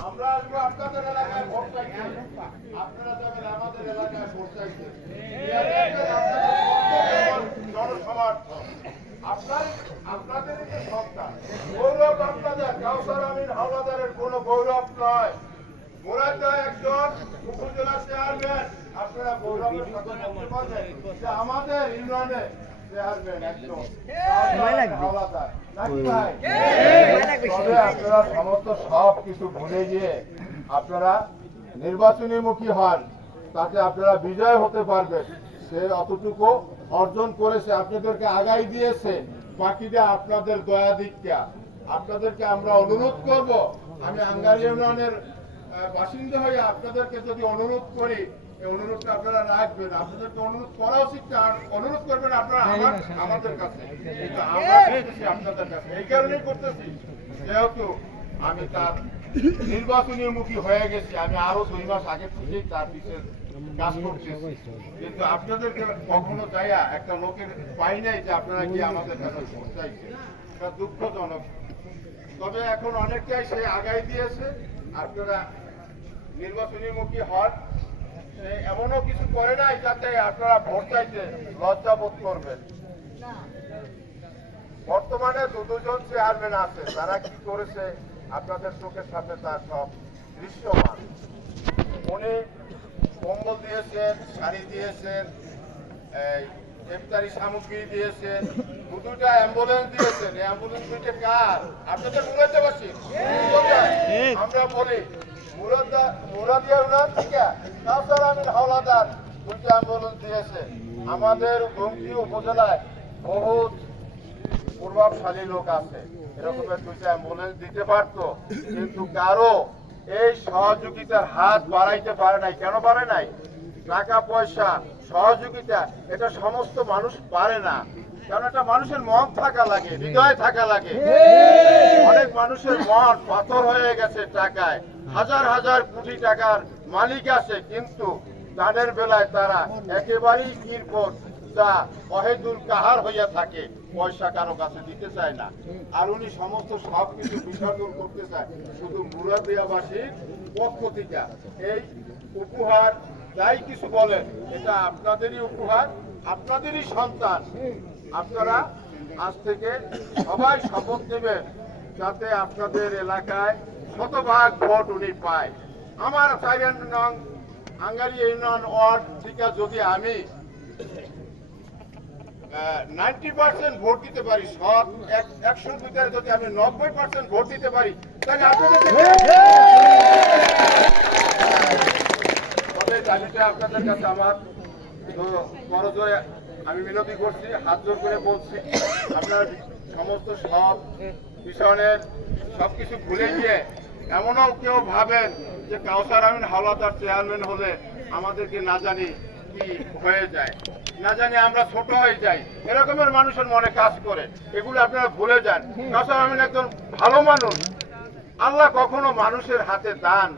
আমরা আসব আপনাদের এলাকায় ভোট চাইতে আপনারা যাবেন আমাদের এলাকায় ভোট চাইতে জনসমর্থন আপনার আপনাদের যে সন্তান গৌরব আপনাদের কাউসার আমিন হাওলাদারের কোনো গৌরব নয়। মোরাদা একজন উপজেলা চেয়ারম্যান আপনারা গৌরবের সাথে বলতে পারবেন যে আমাদের ইউনিয়নে চেয়ারম্যান একজন হাওলাদার। তবে আপনারা সমস্ত সব কিছু ভুলে গিয়ে আপনারা নির্বাচনী মুখী হন তাতে আপনারা বিজয় হতে পারবেন। সে অতটুকু অর্জন করেছে আপনাদেরকে আগাই দিয়েছে। বাকিটা আপনাদের দয়া দিকটা আপনাদেরকে আমরা অনুরোধ করব আমি আঙ্গারি ইউনিয়নের বাসিন্দা হয়ে আপনাদেরকে যদি অনুরোধ করি এই অনুরোধটা আপনারা রাখবেন। আপনাদেরকে অনুরোধ করা উচিত না, অনুরোধ করবেন আপনারা আমার আমাদের কাছে। কিন্তু আমরা করতেছি আপনাদের কাছে। এই কারণেই করতেছি। যেহেতু আমি তার নির্বাচনী মুখী হয়ে গেছি আমি আরও দুই মাস আগে থেকেই তার পিছিয়ে কিন্তু কখনো একটা লোকের পাই নাই যে আপনারা গিয়ে আমাদের কাছে দুঃখজনক। তবে এখন অনেকটাই সে আগাই দিয়েছে। আপনারা হন। এমনও কিছু করে নাই যাতে আপনারা ভোট চাইতে লজ্জা বোধ করবেন। বর্তমানে দু দুজন চেয়ারম্যান আছে, তারা কি করেছে? আপনাদের চোখের সামনে তার সব দৃশ্যমান। উনি কম্বল দিয়েছেন শাড়ি দিয়েছেন এই ইফতারি সামগ্রী দিয়েছেন দু দুটা অ্যাম্বুলেন্স দিয়েছেন। অ্যাম্বুলেন্স দুইটা কার? আপনাদের মুরাদাবাসী। আমরা বলি মুরাদা মুরাদিয়া উনার থেকে কাউসার আমিন হাওলাদার দুইটা অ্যাম্বুলেন্স দিয়েছে। আমাদের গমতি উপজেলায় বহুত প্রভাবশালী লোক আছে। এরকমের দুইটা অ্যাম্বুলেন্স দিতে পারতো কিন্তু কারও এই সহযোগিতার হাত বাড়াইতে পারে নাই। কেন পারে নাই? টাকা, পয়সা, সহযোগিতা, এটা সমস্ত মানুষ পারে না। কারণ একটা মানুষের মন থাকা লাগে, হৃদয় থাকা লাগে। অনেক মানুষের মন পাথর হয়ে গেছে টাকায়। হাজার হাজার কোটি টাকার মালিক আছে, কিন্তু দানের বেলায় তারা একেবারেই কিরকট যা অহেদুল কাহার হইয়া থাকে, পয়সা কারও কাছে দিতে চায় না। আর উনি সমস্ত সব কিছু বিসর্জন করতে চায়, শুধু মুরাদিয়াবাসীর পক্ষ থেকে। এই উপহার, যাই কিছু বলেন, এটা আপনাদেরই উপহার, আপনাদেরই সন্তান। আপনারা আজ থেকে সবাই শপথ নেবেন, যাতে আপনাদের এলাকায় শতভাগ ভোট উনি পায়। আমার সাইরেন নং আঙ্গারি ইউনিয়ন ওয়ার্ড থেকে যদি আমি নাইনটি পার্সেন্ট ভোট দিতে পারি সব একশোর ভিতরে যদি আমি নব্বই পার্সেন্ট ভোট দিতে পারি তাহলে আপনাদের দাবিটা আপনাদের কাছে আমার। করজোরে আমি মিনতি করছি হাত জোর করে বলছি আপনার সমস্ত সব মিশনের সবকিছু ভুলে গিয়ে এমনও কেউ ভাবেন যে কাউসার আমিন হাওলাদার চেয়ারম্যান হলে আমাদেরকে না জানি কি হয়ে যায়? না জানি আমরা ছোট হয়ে যাই। এরকমের মানুষের মনে কাজ করে। এগুলো আপনারা ভুলে যান। কাউসার আমিন একজন ভালো মানুষ। আল্লাহ কখনো মানুষের হাতে দান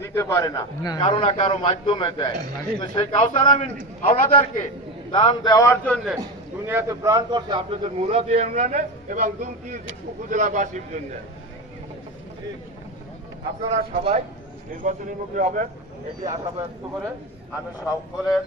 দিতে পারে না। কারও না কারও মাধ্যমে দেয়। তো সেই কাউসার আমিন আওলাদারকে দান দেওয়ার জন্য দুনিয়াতে প্রাণ করছে আপনাদের মুরাদি ইউনিয়নে এবং দুমকি উপজেলাবাসীর জন্য। আপনারা সবাই নির্বাচনী মুখী হবে এটি আশা ব্যক্ত করে আমি সকলের